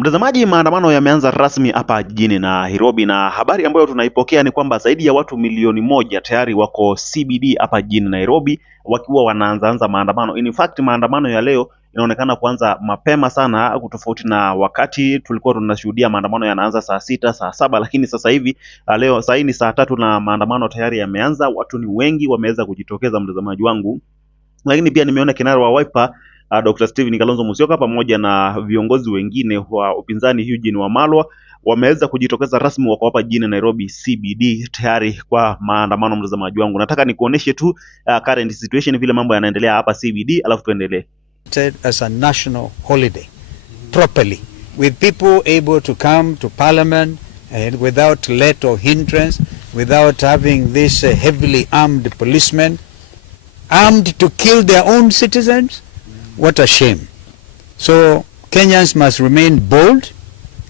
Mtazamaji, maandamano yameanza rasmi hapa jijini Nairobi, na habari ambayo tunaipokea ni kwamba zaidi ya watu milioni moja tayari wako CBD hapa jijini Nairobi wakiwa wanaanza maandamano. In fact, maandamano ya leo inaonekana kuanza mapema sana, tofauti na wakati tulikuwa tunashuhudia maandamano yanaanza saa 6, saa 7, lakini sasa hivi leo saa hii ni saa 3 na maandamano tayari yameanza. Watu ni wengi wameweza kujitokeza, mtazamaji wangu. Lakini pia nimeona kinara wa Wiper Dr. Steven Kalonzo Musyoka pamoja na viongozi wengine wa upinzani Eugene Wamalwa wameweza kujitokeza rasmi, wako hapa jijini Nairobi CBD tayari kwa maandamano. Mtazamaji wangu, nataka nikuoneshe tu current situation vile mambo yanaendelea hapa CBD, alafu tuendelee. As a national holiday properly, with people able to come to parliament and without let or hindrance, without having this heavily armed policemen armed to kill their own citizens. What a shame. So Kenyans must remain bold,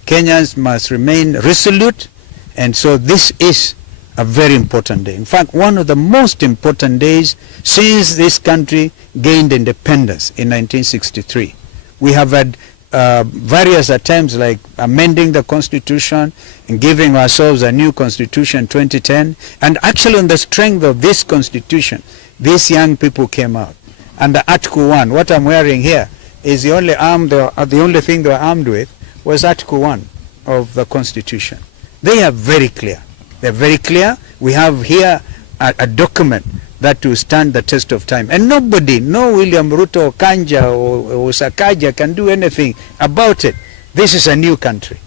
Kenyans must remain resolute, and so this is a very important day. In fact, one of the most important days since this country gained independence in 1963. We have had various attempts like amending the constitution and giving ourselves a new constitution in 2010, and actually on the strength of this constitution, these young people came out. Under Article 1, what I'm wearing here is the only thing they were armed with was Article 1 of the Constitution. They are very clear. They're very clear. We have here a document that will stand the test of time. And nobody, no William Ruto or Kanja or Sakaja can do anything about it. This is a new country.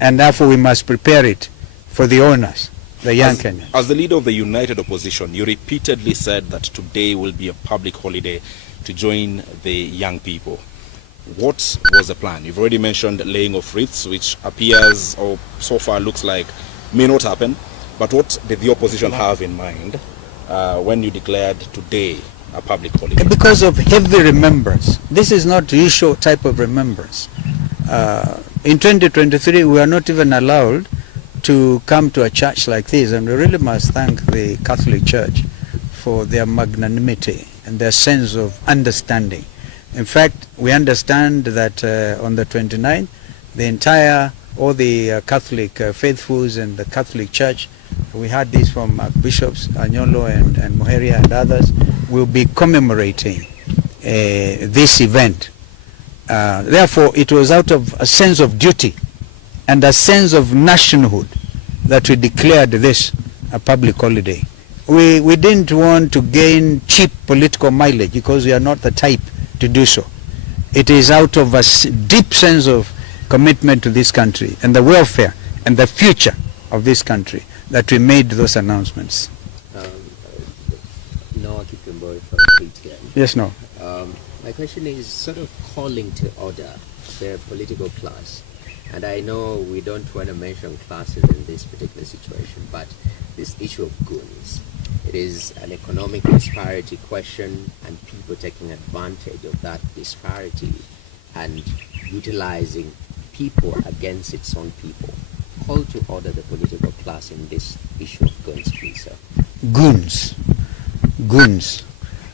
And therefore we must prepare it for the owners. As the leader of the united opposition, you repeatedly said that today will be a public holiday to join the young people. What was the plan? You've already mentioned laying of wreaths, which appears or so far looks like may not happen. But what did the opposition have in mind when you declared today a public holiday? Because of heavy remembrance. This is not the usual type of remembrance. In 2023, we are not even allowed to come to a church like this, and we really must thank the Catholic Church for their magnanimity and their sense of understanding. In fact, we understand that on the 29th, all the Catholic faithfuls and the Catholic Church, we had this from Bishops Anyolo and Muheria and others, will be commemorating this event. Therefore, it was out of a sense of duty and a sense of nationhood that we declared this a public holiday. We didn't want to gain cheap political mileage because we are not the type to do so. It is out of a deep sense of commitment to this country and the welfare and the future of this country that we made those announcements. Noah Kipimboy from KTN. Yes, no. My question is sort of calling to order the political class. And I know we don't want to mention classes in this particular situation, but this issue of goons, it is an economic disparity question, and people taking advantage of that disparity and utilizing people against its own people. Call to order the political class in this issue of goons, please, sir. Goons.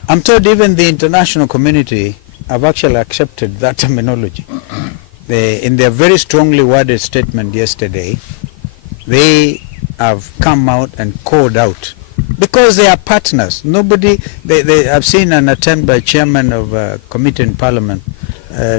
I'm told even the international community have actually accepted that terminology. In their very strongly worded statement yesterday, they have come out and called out because they are partners. I've seen an attempt by chairman of a committee in parliament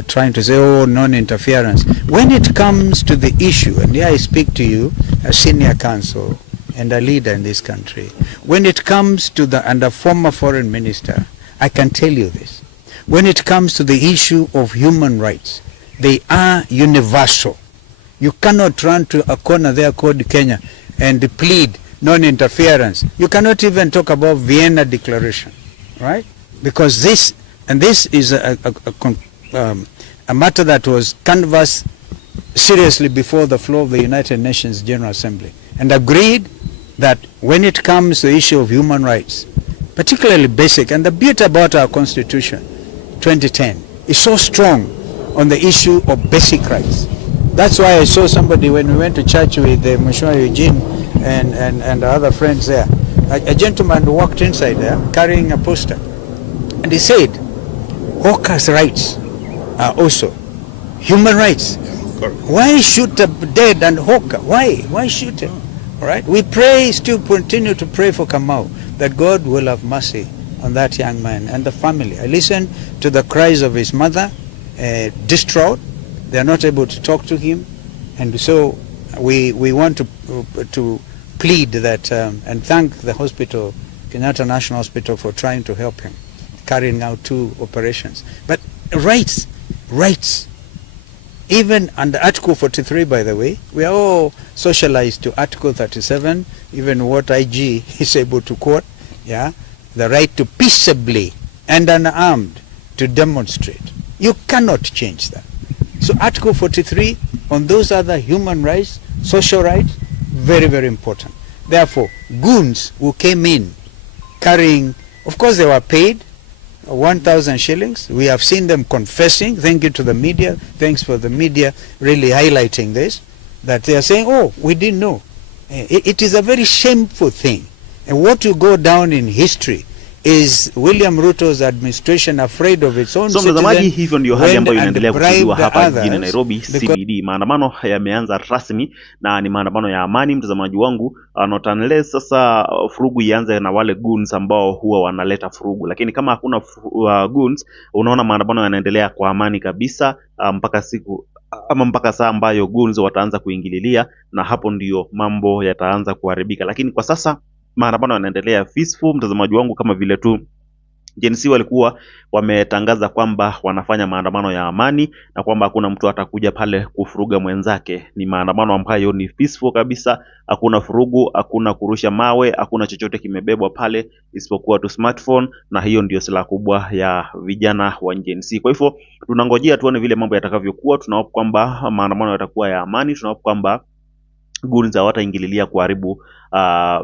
trying to say, oh, non-interference. When it comes to the issue, and here I speak to you as senior counsel and a leader in this country, when it comes to and a former foreign minister, I can tell you this. When it comes to the issue of human rights, they are universal. You cannot run to a corner there called Kenya and plead non-interference. You cannot even talk about Vienna Declaration, right? Because this is a matter that was canvassed seriously before the floor of the United Nations General Assembly and agreed that when it comes to the issue of human rights, particularly basic, and the beauty about our Constitution, 2010, is so strong on the issue of basic rights. That's why I saw somebody when we went to church with Mheshimiwa Eugene and other friends there. A gentleman walked inside there carrying a poster, and he said, hawkers' rights are also human rights. Correct. Why shoot a dead and hawker? Why shoot him? All right. We pray, still continue to pray for Kamau, that God will have mercy on that young man and the family. I listened to the cries of his mother, distraught. They are not able to talk to him, and so we want to plead that and thank the hospital, Kenyatta National Hospital, for trying to help him, carrying out 2 operations. But rights. Even under Article 43, by the way, we are all socialized to Article 37, even what IG is able to quote, yeah, the right to peaceably and unarmed to demonstrate. You cannot change that. So Article 43, on those other human rights, social rights, very, very important. Therefore, goons who came in carrying, of course they were paid 1,000 shillings. We have seen them confessing. Thank you to the media. Thanks for the media really highlighting this, that they are saying, oh, we didn't know. It is a very shameful thing. And what will go down in history is William Ruto's administration afraid of its own So citizens. mtazamaji, hivyo ndio hali ambayo inaendelea kushuhudiwa hapa others, jijini Nairobi CBD. Maandamano yameanza rasmi na ni maandamano ya amani, mtazamaji wangu, not unless sasa furugu ianze na wale goons ambao huwa wanaleta furugu. Lakini kama hakuna goons, unaona maandamano yanaendelea kwa amani kabisa mpaka siku ama mpaka saa ambayo goons wataanza kuingililia, na hapo ndio mambo yataanza kuharibika. Lakini kwa sasa maandamano yanaendelea peaceful, mtazamaji wangu, kama vile tu Gen Z walikuwa wametangaza kwamba wanafanya maandamano ya amani na kwamba hakuna mtu atakuja pale kufuruga mwenzake. Ni maandamano ambayo ni peaceful kabisa, hakuna furugu, hakuna kurusha mawe, hakuna chochote kimebebwa pale isipokuwa tu smartphone, na hiyo ndio silaha kubwa ya vijana wa Gen Z. Kwa hivyo tunangojea tuone vile mambo yatakavyokuwa. Tunaomba kwamba maandamano yatakuwa ya amani, tunaomba kwamba goons hawataingililia kuharibu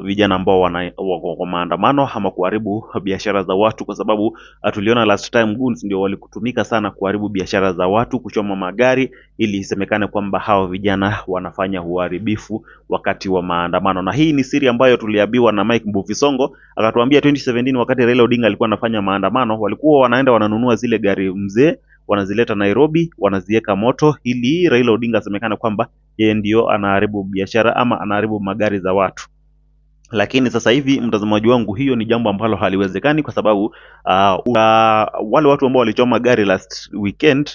vijana ambao wako kwa maandamano ama kuharibu biashara za watu, kwa sababu tuliona last time goons ndio walikutumika sana kuharibu biashara za watu, kuchoma magari, ili isemekane kwamba hao vijana wanafanya uharibifu wakati wa maandamano. Na hii ni siri ambayo tuliambiwa na Mike Mbuvi Songo, akatuambia 2017 wakati Raila Odinga alikuwa anafanya maandamano, walikuwa wanaenda wananunua zile gari mzee, wanazileta Nairobi, wanaziweka moto, ili Raila Odinga asemekane kwamba yeye ndio anaharibu biashara ama anaharibu magari za watu. Lakini sasa hivi, mtazamaji wangu, hiyo ni jambo ambalo haliwezekani, kwa sababu wale watu ambao walichoma gari last weekend